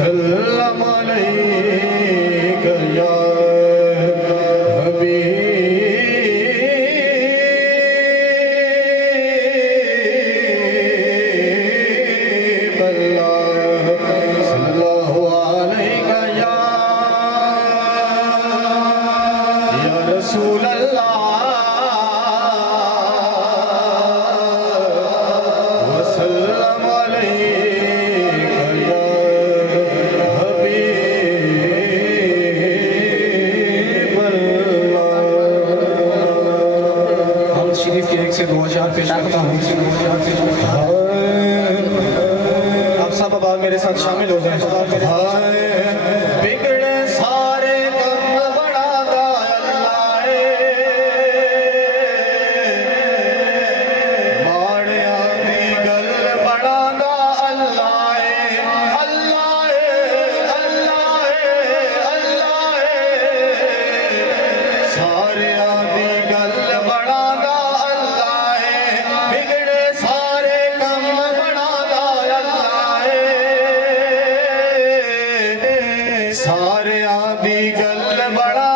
وسلم علیک یا حبیب اللہ صلی اللہ علیک یا رسول اللہ وسلم علیک یا حبیب اللہ۔ حمد شریف کی ایک سے دو اشعار پیش کرتا ہوں۔ آپ سب اب میرے ساتھ شامل ہو جائیں۔ بگڑے سارے کم بڑا دا اللہ ماڑے آدھی گل بڑا دا اللہ اللہ اللہ سارے آدھی گل بڑا دا اللہ بگڑے سارے کم بڑا دا اللہ سارے آدھی گل بڑا